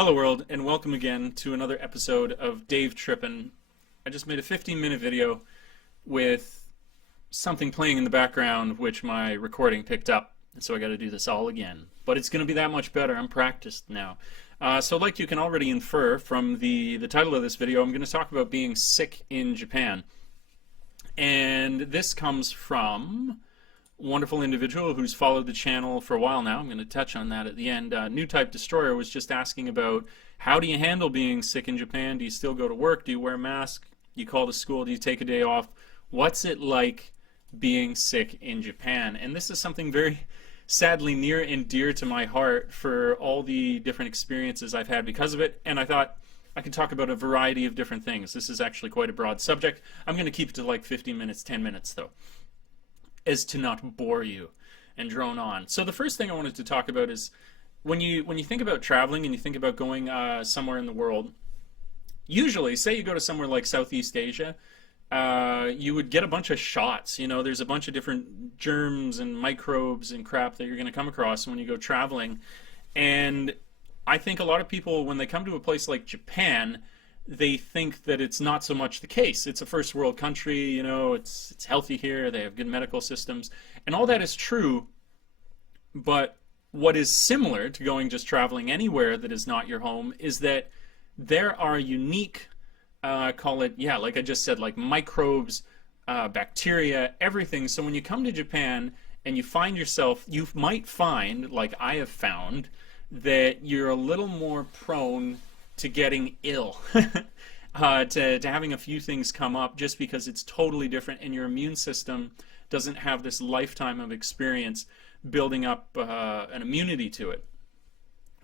Hello world, and welcome again to another episode of Dave Trippin. I just made a 15-minute video with something playing in the background which my recording picked up, and so I got to do this all again. But it's going to be that much better. I'm practiced now. So like you can already infer from the title of this video, I'm going to talk about being sick in Japan. And this comes from a wonderful individual who's followed the channel for a while now. I'm going to touch on that at the end. New Type Destroyer was just asking about how do you handle being sick in Japan? Do you still go to work? Do you wear a mask? Do you call to school? Do you take a day off? What's it like being sick in Japan? And this is something very sadly near and dear to my heart for all the different experiences I've had because of it. And I thought I could talk about a variety of different things. This is actually quite a broad subject. I'm going to keep it to like 15 minutes, 10 minutes though, as to not bore you and drone on. So the first thing I wanted to talk about is when you think about traveling and you think about going somewhere in the world, usually, say you go to somewhere like Southeast Asia, you would get a bunch of shots. You know, there's a bunch of different germs and microbes and crap that you're going to come across when you go traveling. And I think a lot of people, when they come to a place like Japan, they think that it's not so much the case. It's a first world country, you know, it's healthy here, they have good medical systems, and all that is true. But what is similar to going just traveling anywhere that is not your home is that there are unique, call it, yeah, like I just said, like microbes, bacteria, everything. So when you come to Japan and you find yourself, you might find, like I have found, that you're a little more prone to getting ill, to having a few things come up just because it's totally different and your immune system doesn't have this lifetime of experience building up an immunity to it,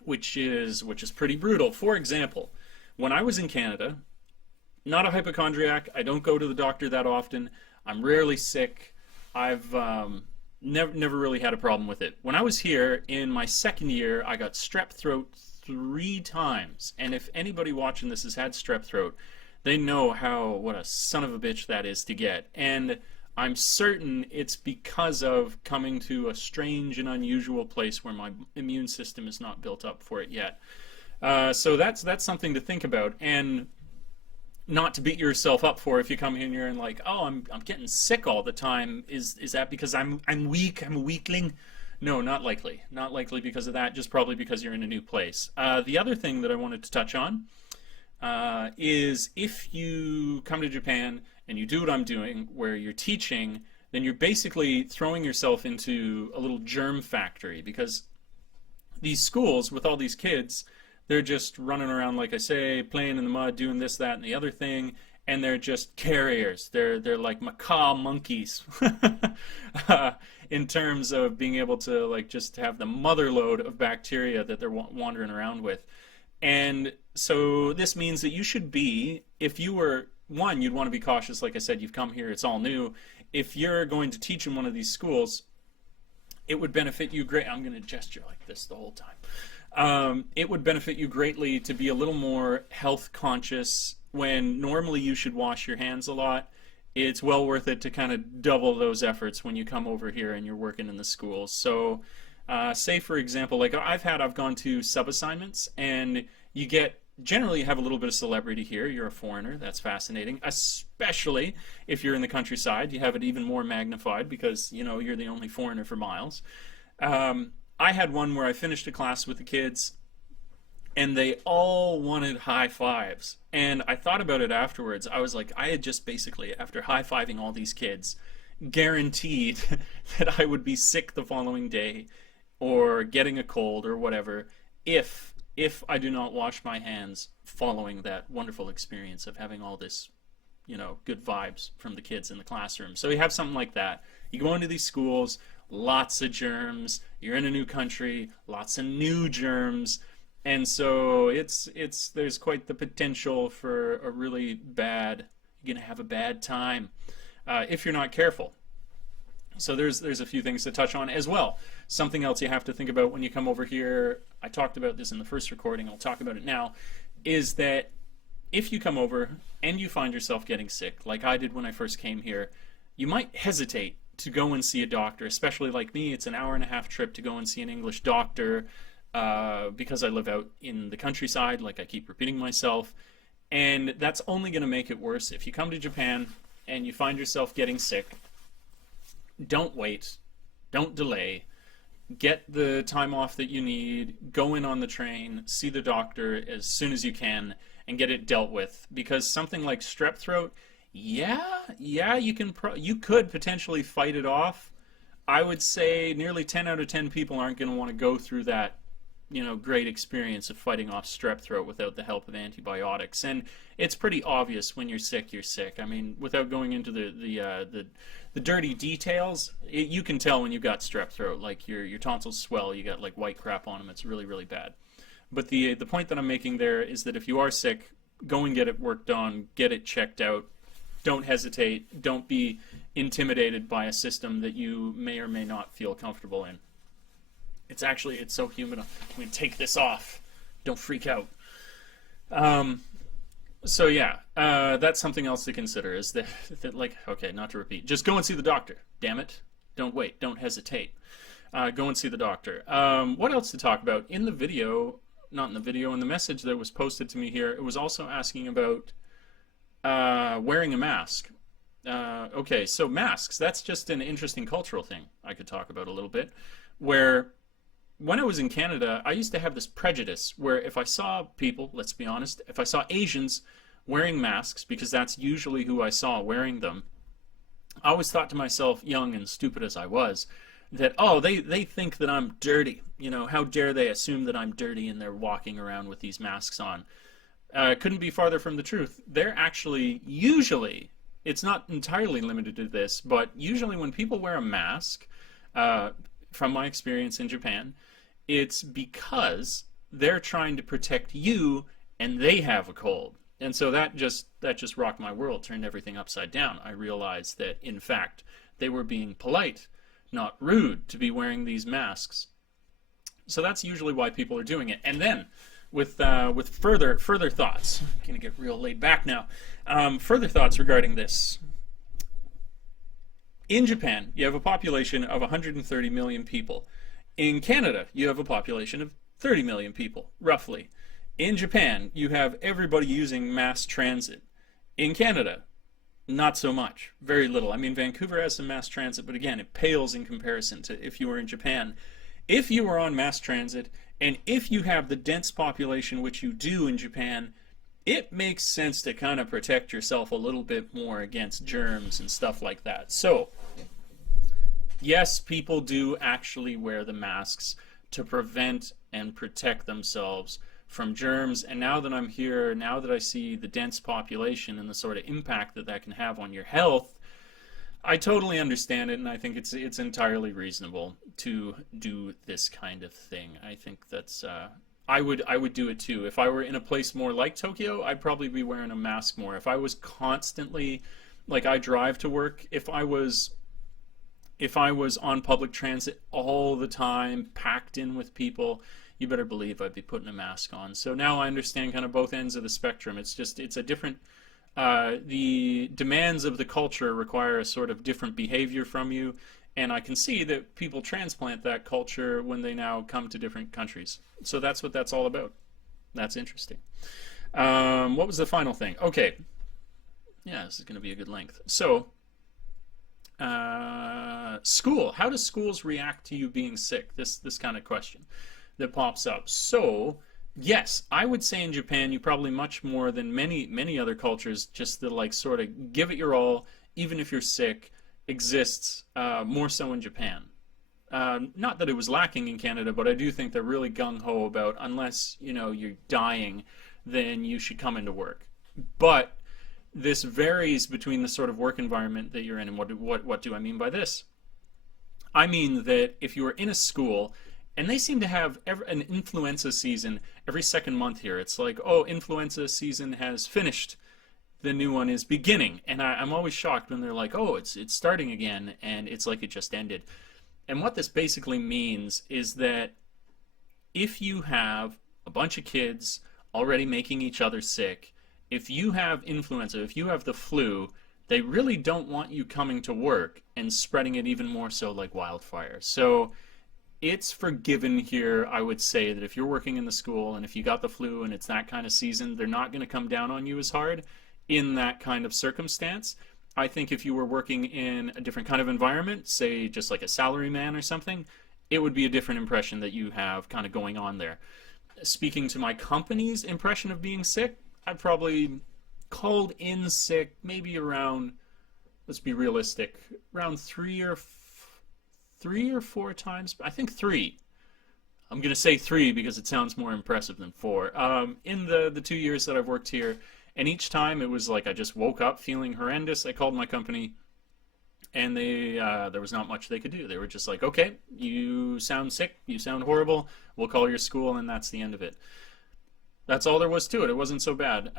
which is pretty brutal. For example, when I was in Canada, not a hypochondriac, I don't go to the doctor that often, I'm rarely sick, I've never really had a problem with it. When I was here in my second year, I got strep throat 3 times, and if anybody watching this has had strep throat, they know what a son of a bitch that is to get. And I'm certain it's because of coming to a strange and unusual place where my immune system is not built up for it yet. So that's something to think about, and not to beat yourself up for if you come in here and like, oh, I'm getting sick all the time. Is that because I'm weak? I'm a weakling? No, not likely. Not likely because of that, just probably because you're in a new place. The other thing that I wanted to touch on is if you come to Japan and you do what I'm doing, where you're teaching, then you're basically throwing yourself into a little germ factory, because these schools with all these kids, they're just running around, like I say, playing in the mud, doing this, that, and the other thing, and they're just carriers. They're like macaw monkeys in terms of being able to like just have the mother load of bacteria that they're wandering around with. And so this means that you should be, if you were, one, you'd want to be cautious. Like I said, you've come here, it's all new. If you're going to teach in one of these schools, it would benefit you great. I'm going to gesture like this the whole time. It would benefit you greatly to be a little more health conscious when normally you should wash your hands a lot. It's well worth it to kind of double those efforts when you come over here and you're working in the schools. So say for example, like I've gone to sub-assignments, and you get, generally you have a little bit of celebrity here. You're a foreigner, that's fascinating, especially if you're in the countryside. You have it even more magnified because, you know, you're the only foreigner for miles. I had one where I finished a class with the kids and they all wanted high fives. And I thought about it afterwards. I was like, I had just basically, after high-fiving all these kids, guaranteed that I would be sick the following day or getting a cold or whatever if I do not wash my hands following that wonderful experience of having all this, you know, good vibes from the kids in the classroom. So you have something like that. You go into these schools, lots of germs, you're in a new country, lots of new germs, and so there's quite the potential for a really bad, you're gonna have a bad time if you're not careful. So there's a few things to touch on as well. Something else you have to think about when you come over here, I talked about this in the first recording, I'll talk about it now, is that if you come over and you find yourself getting sick, like I did when I first came here, you might hesitate to go and see a doctor, especially like me. It's an hour-and-a-half trip to go and see an English doctor. because I live out in the countryside, like I keep repeating myself, and that's only going to make it worse. If you come to Japan and you find yourself getting sick, don't wait, don't delay. Get the time off that you need, go in on the train, see the doctor as soon as you can, and get it dealt with. Because something like strep throat, yeah, you could potentially fight it off. I would say nearly 10 out of 10 people aren't going to want to go through that, great experience of fighting off strep throat without the help of antibiotics. And it's pretty obvious when you're sick, you're sick. I mean, without going into the dirty details, you can tell when you've got strep throat. Like your tonsils swell, you got like white crap on them. It's really, really bad. But the point that I'm making there is that if you are sick, go and get it worked on, get it checked out. Don't hesitate. Don't be intimidated by a system that you may or may not feel comfortable in. It's so humid. I'm going to take this off. Don't freak out. So yeah, that's something else to consider, is that okay, not to repeat, just go and see the doctor. Damn it. Don't wait. Don't hesitate. Go and see the doctor. What else to talk about? In the video, not in the video, in the message that was posted to me here, it was also asking about wearing a mask. Okay, so masks, that's just an interesting cultural thing I could talk about a little bit, where when I was in Canada, I used to have this prejudice where if I saw people, let's be honest, if I saw Asians wearing masks, because that's usually who I saw wearing them, I always thought to myself, young and stupid as I was, that, oh, they think that I'm dirty. How dare they assume that I'm dirty and they're walking around with these masks on. Couldn't be farther from the truth. They're actually, usually, it's not entirely limited to this, but usually when people wear a mask, from my experience in Japan, it's because they're trying to protect you and they have a cold. And so that just rocked my world, turned everything upside down. I realized that, in fact, they were being polite, not rude, to be wearing these masks. So that's usually why people are doing it. And then, with further thoughts, I'm going to get real laid back now, further thoughts regarding this. In Japan, you have a population of 130 million people. In Canada, you have a population of 30 million people, roughly. In Japan, you have everybody using mass transit. In Canada, not so much. Very little. I mean, Vancouver has some mass transit, but again, it pales in comparison to if you were in Japan. If you were on mass transit, and if you have the dense population which you do in Japan, it makes sense to kind of protect yourself a little bit more against germs and stuff like that. So, yes, people do actually wear the masks to prevent and protect themselves from germs. And now that I'm here, now that I see the dense population and the sort of impact that that can have on your health, I totally understand it, and I think it's entirely reasonable to do this kind of thing. I think that's I would do it too. If I were in a place more like Tokyo, I'd probably be wearing a mask more. If I was constantly, like I drive to work, if I was on public transit all the time, packed in with people, you better believe I'd be putting a mask on. So now I understand kind of both ends of the spectrum. It's a different, the demands of the culture require a sort of different behavior from you, and I can see that people transplant that culture when they now come to different countries. So that's what that's all about. That's interesting. What was the final thing? Okay. Yeah, this is going to be a good length. So, school. How do schools react to you being sick? This kind of question that pops up. So, yes, I would say in Japan you probably much more than many other cultures, just the like sort of give it your all, even if you're sick, exists more so in Japan. Not that it was lacking in Canada, but I do think they're really gung-ho about unless you're dying, then you should come into work. But this varies between the sort of work environment that you're in. And what do I mean by this? I mean that if you are in a school, and they seem to have an influenza season every second month here. It's like, oh, influenza season has finished. The new one is beginning. And I'm always shocked when they're like, oh, it's starting again, and it's like it just ended. And what this basically means is that if you have a bunch of kids already making each other sick, if you have influenza, if you have the flu, they really don't want you coming to work and spreading it even more so like wildfire. So it's forgiven here. I would say that if you're working in the school and if you got the flu and it's that kind of season, they're not going to come down on you as hard in that kind of circumstance. I think if you were working in a different kind of environment, say just like a salaryman or something, it would be a different impression that you have kind of going on there. Speaking to my company's impression of being sick, I probably called in sick maybe around, let's be realistic, around three or four times. I think three. I'm going to say three because it sounds more impressive than four. In the 2 years that I've worked here, and each time it was like I just woke up feeling horrendous. I called my company, and there was not much they could do. They were just like, okay, you sound sick, you sound horrible, we'll call your school, and that's the end of it. That's all there was to it. It wasn't so bad.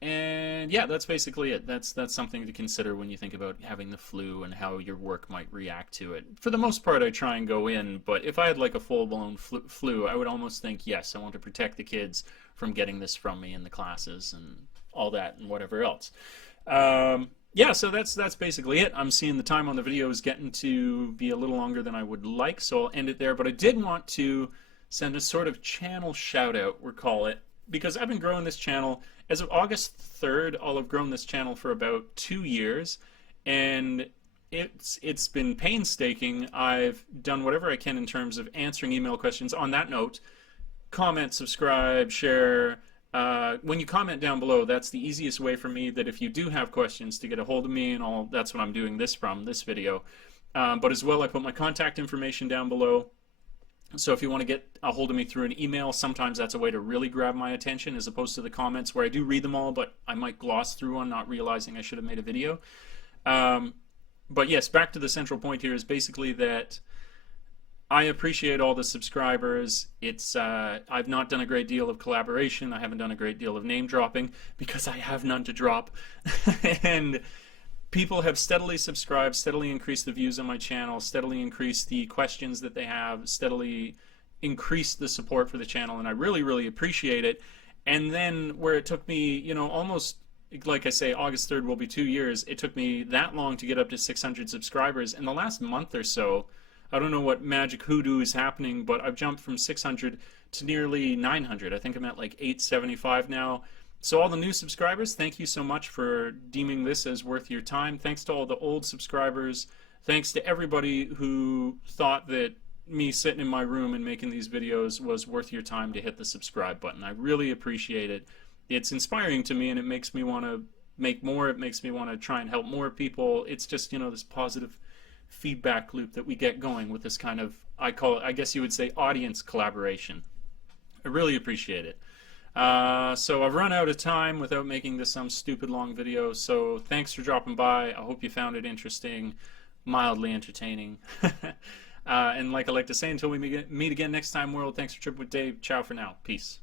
And yeah, that's basically it. That's something to consider when you think about having the flu and how your work might react to it. For the most part, I try and go in, but if I had like a full-blown flu, I would almost think, yes, I want to protect the kids from getting this from me in the classes and all that and whatever else. Yeah, so that's basically it. I'm seeing the time on the video is getting to be a little longer than I would like, so I'll end it there. But I did want to send a sort of channel shout-out, we'll call it, because I've been growing this channel. As of August 3rd, I'll have grown this channel for about 2 years, and it's been painstaking. I've done whatever I can in terms of answering email questions. On that note, comment, subscribe, share. When you comment down below, that's the easiest way for me that if you do have questions to get a hold of me, and all. That's what I'm doing this video. But as well, I put my contact information down below. So if you want to get a hold of me through an email, sometimes that's a way to really grab my attention as opposed to the comments where I do read them all, but I might gloss through one, not realizing I should have made a video. But yes, back to the central point here is basically that I appreciate all the subscribers. I've not done a great deal of collaboration. I haven't done a great deal of name dropping because I have none to drop. And people have steadily subscribed, steadily increased the views on my channel, steadily increased the questions that they have, steadily increased the support for the channel, and I really, really appreciate it. And then where it took me, you know, almost, like I say, August 3rd will be 2 years, it took me that long to get up to 600 subscribers. In the last month or so, I don't know what magic hoodoo is happening, but I've jumped from 600 to nearly 900. I think I'm at like 875 now. So all the new subscribers, thank you so much for deeming this as worth your time. Thanks to all the old subscribers. Thanks to everybody who thought that me sitting in my room and making these videos was worth your time to hit the subscribe button. I really appreciate it. It's inspiring to me, and it makes me want to make more. It makes me want to try and help more people. It's just, you know, this positive feedback loop that we get going with this kind of, I guess you would say, audience collaboration. I really appreciate it. So I've run out of time without making this some stupid long video, so thanks for dropping by. I hope you found it interesting, mildly entertaining. And like I like to say, until we meet again next time, world, thanks for tripping with Dave. Ciao for now. Peace.